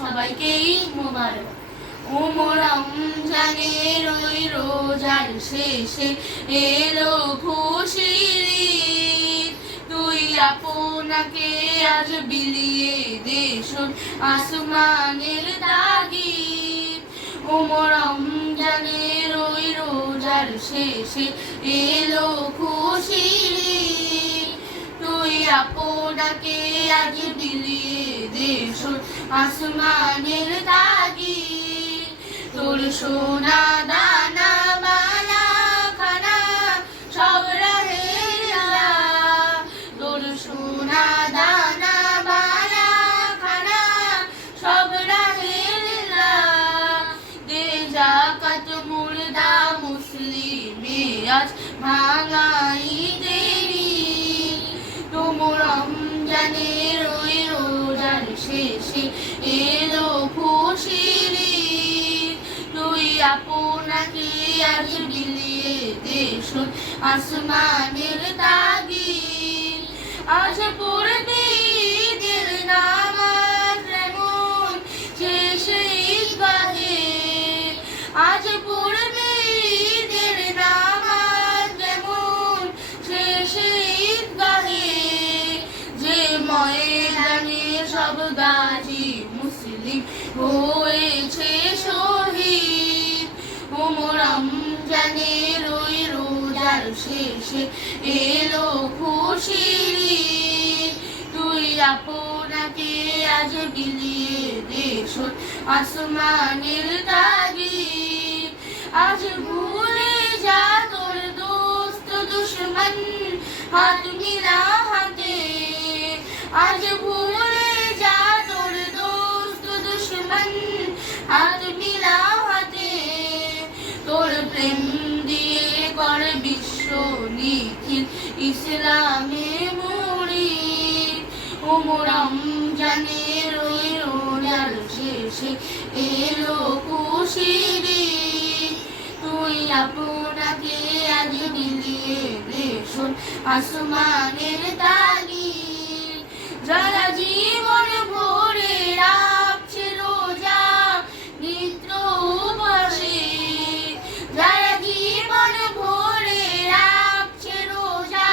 সবাইকে ঈদ মোবারক। ও রমজানের ওই রোজার শেষে এলো খুশির ঈদ। তুই আপনাকে আজ বিলিয়ে দে শোন আসমানের তাগিদ। ও রমজানের ওই রোজার শেষে এলো খুশির ঈদ। তুই আপনাকে আজ বিলিয়ে দে শোন আসমানের তাগিদ। তোর সোনা দানা মালা খানা সব রাহের আল্লাহ। তোর সোনা দানা মালা খানা সব রাহের আল্লাহ। দে যাকাত মুর্দা মুসলিমে আজ ভাঙাই দেরি। তোমর রমজানের ওই রোজার শেষে এলো খুশির ঈদ। তুই আপনাকে আজ বিলিয়ে দে শোন আসমানের তাগিদ। আজ পড়বে ঈদের নামাজ এমন শেষে ঈদগাহে। আজ পড়বে ঈদের নামাজ এমন শেষে ঈদগাহে। যে ময়দানে সব গাজী মুসলিম হয়েছে শহীদ। ও রমজানের ওই রোজার শেষে এলো খুশির ঈদ। তুই আপনাকে আজ বিলিয়ে দে শোন আসমানের তাগিদ। আজ ভুলে যা তোর দোস্ত দুশমন হাত মিলা হাতে। আজ ভুলে যা তোর দোস্ত দুশমন হাত মিলা হাতে। তোর প্রেম দিয়ে কর বিশ্ব নিখিল ইসলামে মুড়িদ। ও রমজানের ওই রোজার শেষে এলো খুশির ঈদ। তুই আপনাকে আজ বিলিয়ে দে শোন আসমানের তাগিদ। যারা জীবন ভরে রাখছে রোজা নিত্য উপবাসে। যারা জীবন ভরে রাখছে রোজা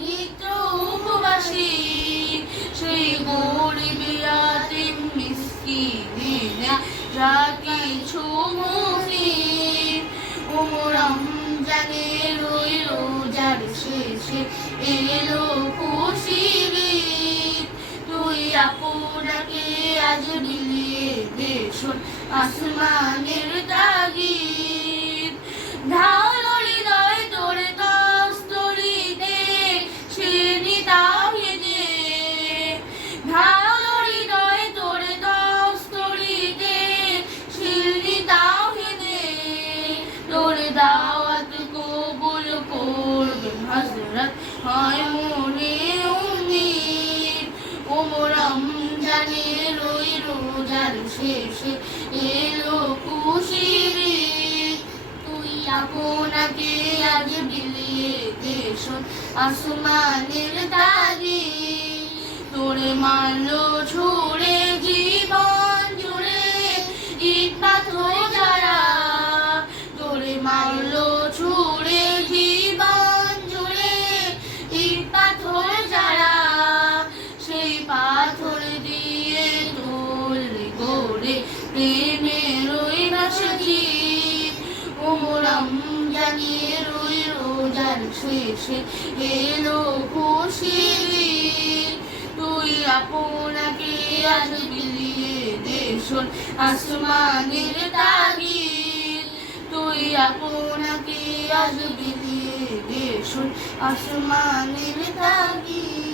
নিত্য উপবাসে। সেই গরিব ইয়াতীম মিসকিনেরা যা কিছু মুফিদ। ও রমজানের ওই রোজার শেষে এলো খুশির ঈদ। তুই আপনাকে আজ বিলিয়ে দে শোন আসমানের তাগিদ। ঢালো হৃদয় তোর কস্তরিতে শিরনি তাওহীদে। ঢালো হৃদয় তোর কস্তরিতে শিরনি তাওহীদে। তোর দাওয়াত কবুল করবে হযরত হয় মনে উম্মীদ। ও রমজানের ওই রোজার শেষে এলো খুশির ঈদ। তুই আপনাকে আজ বিলিয়ে দে শোন আসমানের তাগিদ। তোরে মারলো ছুড়ে জীবন জুড়ে ইট পাথর যারা। তোরে মারলো ছুড়ে জীবন জুড়ে ইট পাথর যারা। সেই পাথর দিয়ে তোলে গড়ে প্রেমের ওই মসজিদ। ও রমজানের ওই রোজার শেষে এলো খুশির ঈদ। তুই আপনাকে আজ বিলিয়ে দে শোন আসমানের তাগিদ। তুই আপনাকে আজ বিলিয়ে দে শোন আসমানের তাগিদ।